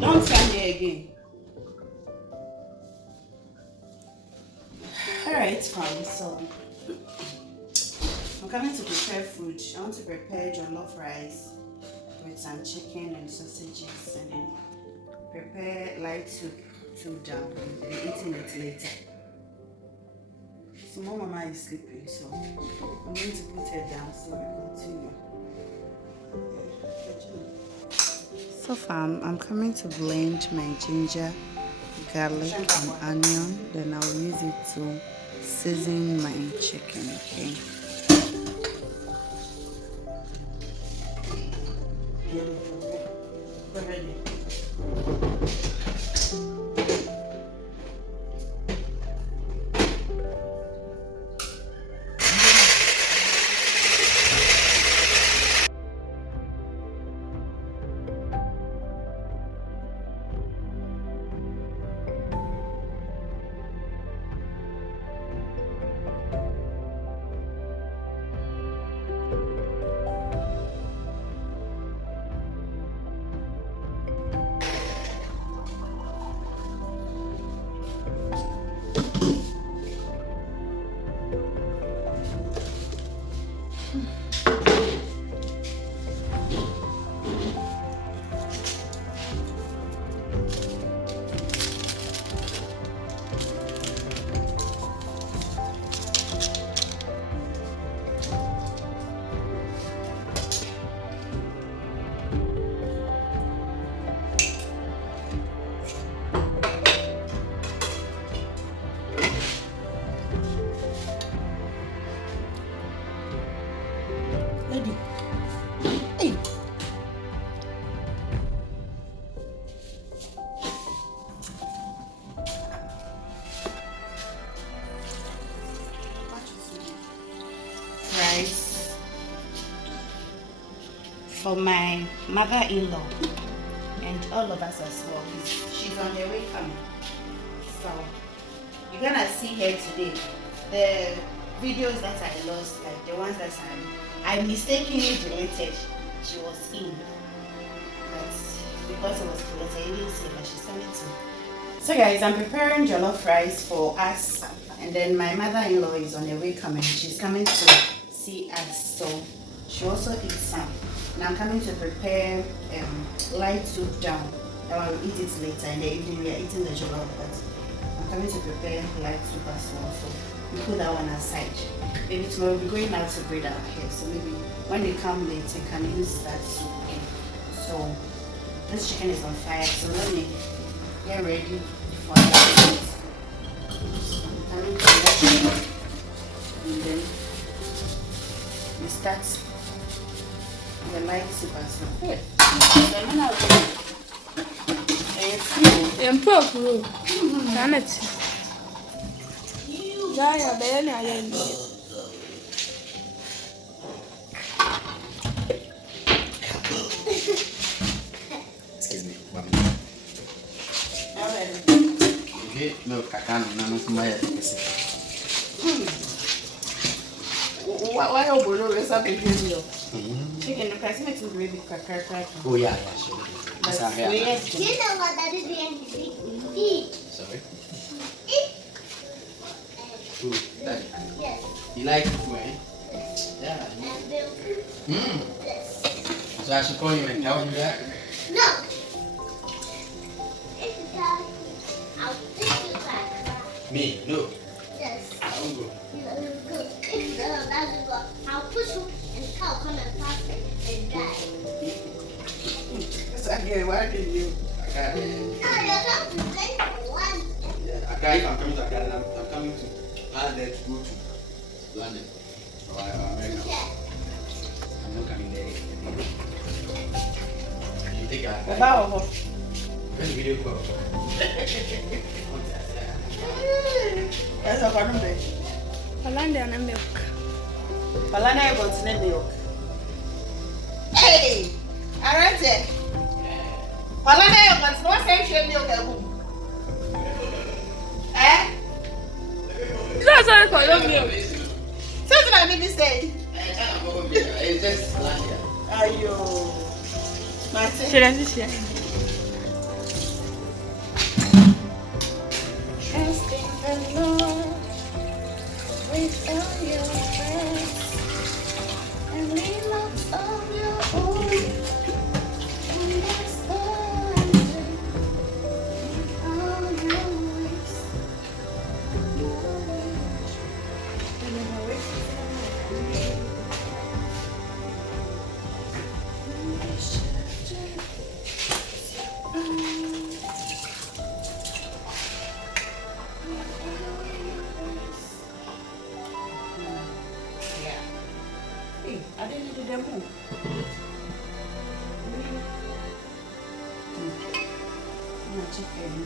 Don't stand there again. Alright, fine. So I'm coming to prepare food. I want to prepare jollof rice with some chicken and sausages, and then prepare light soup to jam and then eating it later. So mama is sleeping, so I'm going to put her down so we continue. So far, I'm coming to blend my ginger, garlic, and onion. Then I'll use it to season my chicken. Okay. Lady. Hey. Rice for my mother-in-law and all of us as well. She's on her way coming. So you're gonna see her today. The videos that I lost, like the ones that I mistakenly deleted, she was in. But because it was deleted, I didn't say that she's coming too. So guys, I'm preparing jollof rice for us, and then my mother-in-law is on her way coming. She's coming to see us, so she also eats some. And I'm coming to prepare light soup jam. I will eat it later in the evening. We are eating the jollof, but I'm coming to prepare light soup as well. So we put that one aside. Maybe tomorrow we'll be going out to braid our hair. So maybe when they come late, you can use that soup again. So this chicken is on fire. So let me get ready for that. I'm coming to let it go. And then we start the light soup as well. Good. Then I'll do I'm poor. Damn it. Yeah, Ben, I am. Excuse me, mommy. already. Okay, look, I can't remember my Why are you always up in here? Chicken, the person is really cracker. Oh, yeah, sure. But Yes, we You know what that is being eat. sorry. Eat. Ooh, that, Yes. you like it, right? Yeah. And milk. Yes. So I should call you and tell you that? No. If you tell me, I'll take you back. Me? No. Yes. I won't go. You know, you go. If you don't let me go, I'll push you and the cow come and pass it and die. So again, why did you? I can't. No, you're not to play for one. Yeah, I can't. If I'm coming to Accra, I'm coming to London to go to London or America. Yeah. I'm not coming there. You think I? About Where's the video call? that's a fun day. Palanda and milk. Palana got to milk. Hey, Arante. Palana got no sense milk. Eh? That's sorry, Colombia. Something I need to say. It's just like here. Ayo. Martin. Should I just share? Trust in the Lord with all your heart and lean not on your own understanding. All your ways. Yeah. Hey, I didn't do them all. I'm not checking.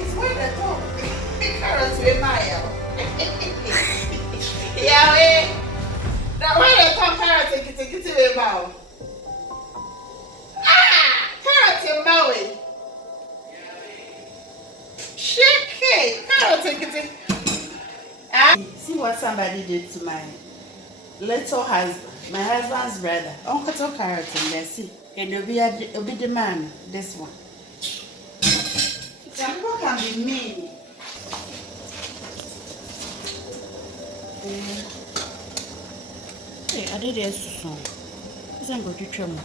It's when the talk. Carrots with Maya. Yeah, we. Now when the talk carrots, take it to the bow. Ah, carrots in Maui. Shake it. Carrots, take it. Ah, see what somebody did to my little husband, my husband's brother. Uncle took carrots and let's see. And it'll be the man, this one. Some people can be mean. Hey, I did this song. This ain't going to trim.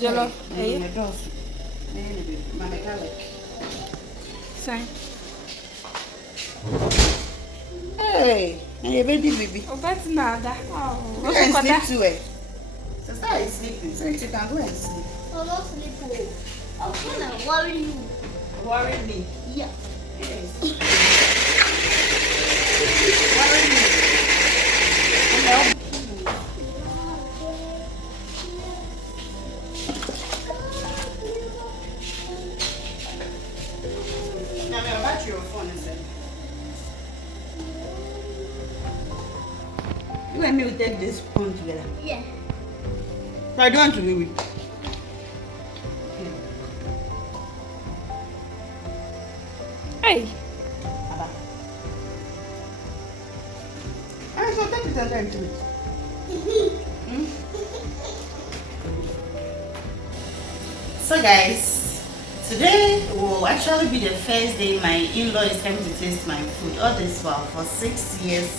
Jollof. Hey, Hey. Mama garlic. Fine. Hey, hey, baby. Oh, that's nada. Oh, Go what's and it sleep called? too, eh? Sister is sleeping, so you can go and sleep. I'm not sleeping. I'm gonna worry you. Worry me. Yeah. Yes. Worry me. Hello. Now, I'm about your phone, is it? You and me will take this phone together. Yeah. I don't want to be with. Hey. Abba. And so take it and then do it. So guys, today will actually be the first day my in-law is coming to taste my food. All this while for 6 years,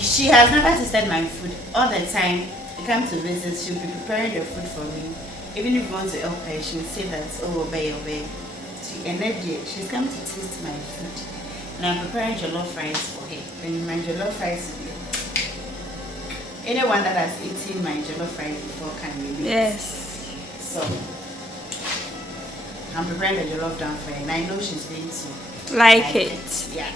she has never tasted my food. All the time, she comes to visit, she'll be preparing the food for me. Even if you want to help her, she'll say that, oh, obey. And then she's come to taste my food. And I'm preparing jollof rice for her. And my jollof rice, anyone that has eaten my jollof rice before can relate. Yes. So I'm preparing the jollof down for her, and I know she's going to Like it. Yeah.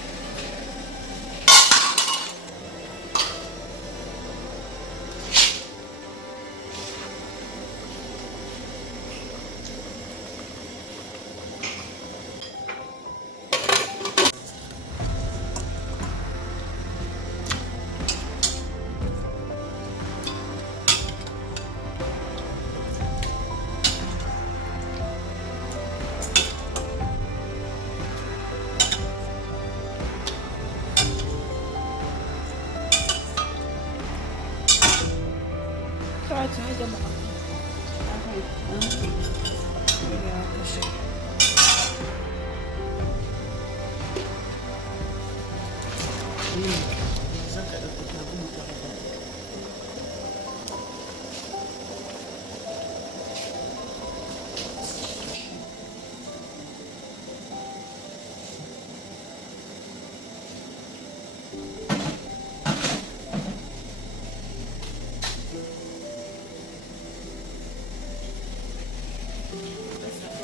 carrot and the mom.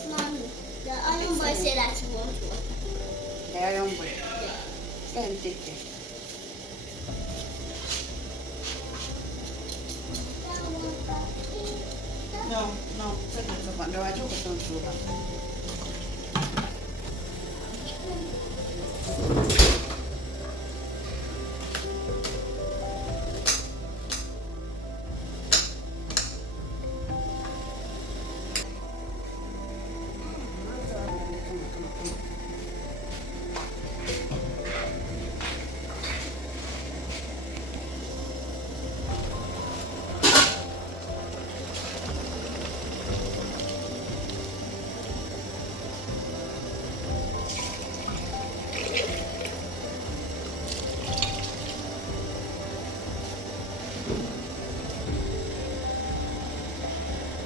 Mommy, the iron boy said that he wants water. The iron boy. Go and take it. No, take it over. No, I took it over.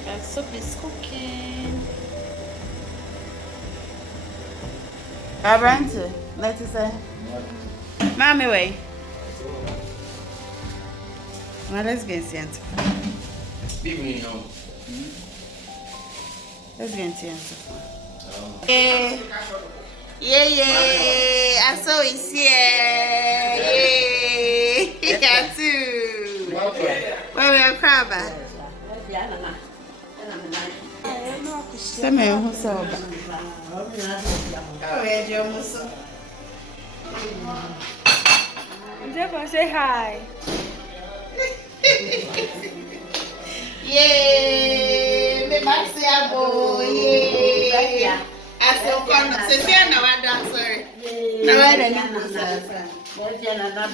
The soup is cooking. Abrante, let's say. Mommy, way. Well, let's get sent. Leave me home. Let's get sent. Yeah. I saw it here. Yeah. Got too. Where we are crabber. Some men who saw. Oh, yeah, you're almost so. Jeff, say hi. Yay! Me maxi abo. Yay! I saw corner. Say no, I don't sorry. No, I don't know.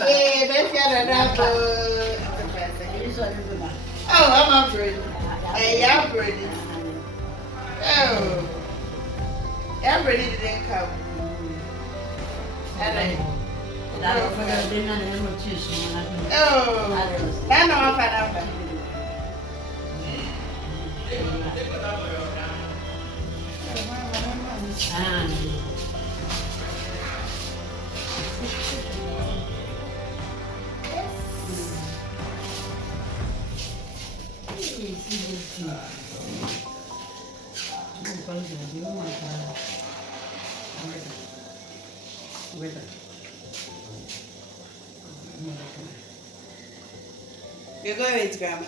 Yeah, Bessie and Abo. Oh, I'm a pretty. Hey, y'all pretty. Oh, y'all pretty didn't come. Oh, I know I'm fine. You go with grandma.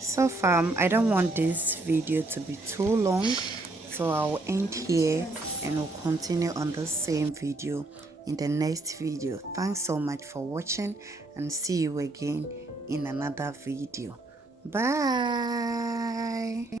So far, I don't want this video to be too long, so I'll end here and we'll continue on the same video in the next video. Thanks so much for watching and see you again in another video. Bye.